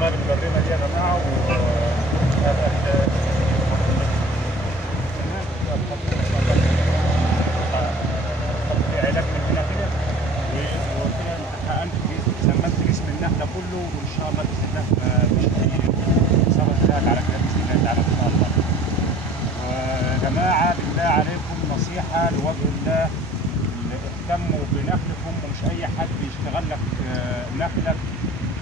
والله بالبريمه دي يا جماعه علاج من هنا كده وكده حقنت سمنت جسم النخله كله وان شاء الله باذن الله مش اي اصابه تلاقي على كده باذن الله تعالى ان شاء الله. ويا جماعه بالله عليكم نصيحه لوجه الله، اهتموا بنخلكم ومش اي حد يشتغل لك نخلك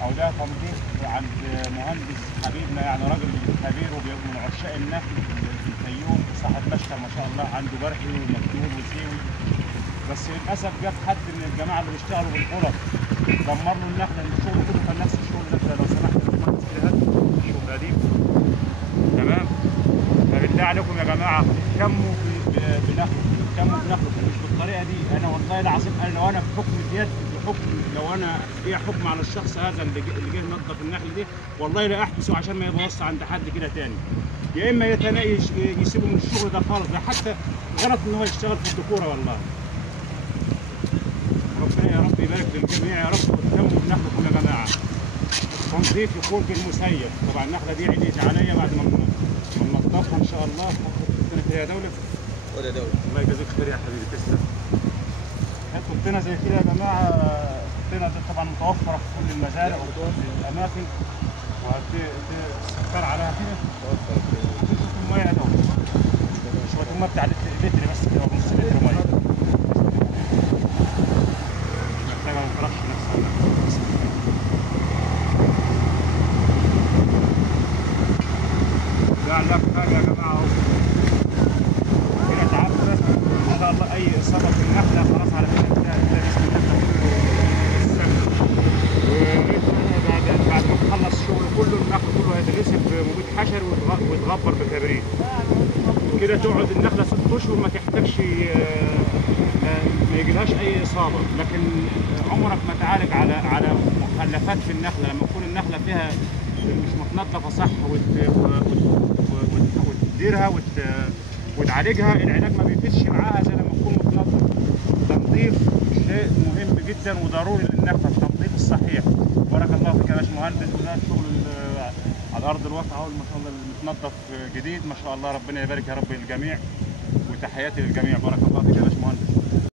او ده تنظيف عند مهندس حبيبنا يعني راجل خبير ومن عشاق النخل في الفيوم، صاحب مشتل ما شاء الله، عنده برحي ومكتوب وسيوي، بس للاسف جاب حد من الجماعه اللي بيشتغلوا بالغلط دمر له النخله، الشغل كله كان نفس الشغل ده. لو سمحت يا باشمهندس كده هات الشغل قديم تمام. فبالله عليكم يا جماعه اهتموا بنخلكم، اهتموا بنخلكم مش بالطريقه دي. انا والله العظيم لو انا بحكم بيد بحكم لو انا ليا حكم على الشخص هذا اللي جه ينظف النخل دي والله لا احبسه عشان ما يبوظش عند حد كده تاني، يا اما يسيبه من الشغل ده خالص، ده حتى غلط ان هو يشتغل في الدكوره والله. ربنا يا رب يبارك للجميع يا رب، واهتموا بنخلكم يا جماعه. التنظيف يكون بالمسيب، طبعا النخله دي عديت عليا بعد ما ننظفها ان شاء الله. كنتنا فيها دوله ولا دوله. الله يجازيك خير يا حبيبي تسلم. كنتنا زي كده يا جماعه، كنتنا دي طبعا متوفره في كل المزارع وكل الاماكن، وهتسكر عليها كده تشوف الميه يا دوله شويه الميه بتاع لتر بس كده ونص لتر ميه، مش محتاجه ما ترش نفسها. ده لك حاجه يا جماعه اهو كده تعبنا ان شاء الله. اي اصابه في النخله خلاص على كده تلاقي اسم النخله كله السم. بعد ما تخلص الشغل كله النخل كله هيتغسل بمبيد حشري ويتغبر بكبريت كده، تقعد النخله 6 اشهر ما تحتاجش ما يجيلهاش اي اصابه. لكن عمرك ما تعالج على مخلفات في النخله لما تكون النخله فيها مش متنظفه صح وتديرها وتعالجها، العلاج ما بيفيدش معاها زي لما تكون متنظف. التنظيف شيء مهم جدا وضروري للنخله، التنظيف الصحيح. بارك الله فيك يا باشمهندس، وده الشغل على ارض الواقع اهو ما شاء الله متنظف جديد ما شاء الله. ربنا يبارك يا رب للجميع وتحياتي للجميع. بارك الله فيك يا باشمهندس.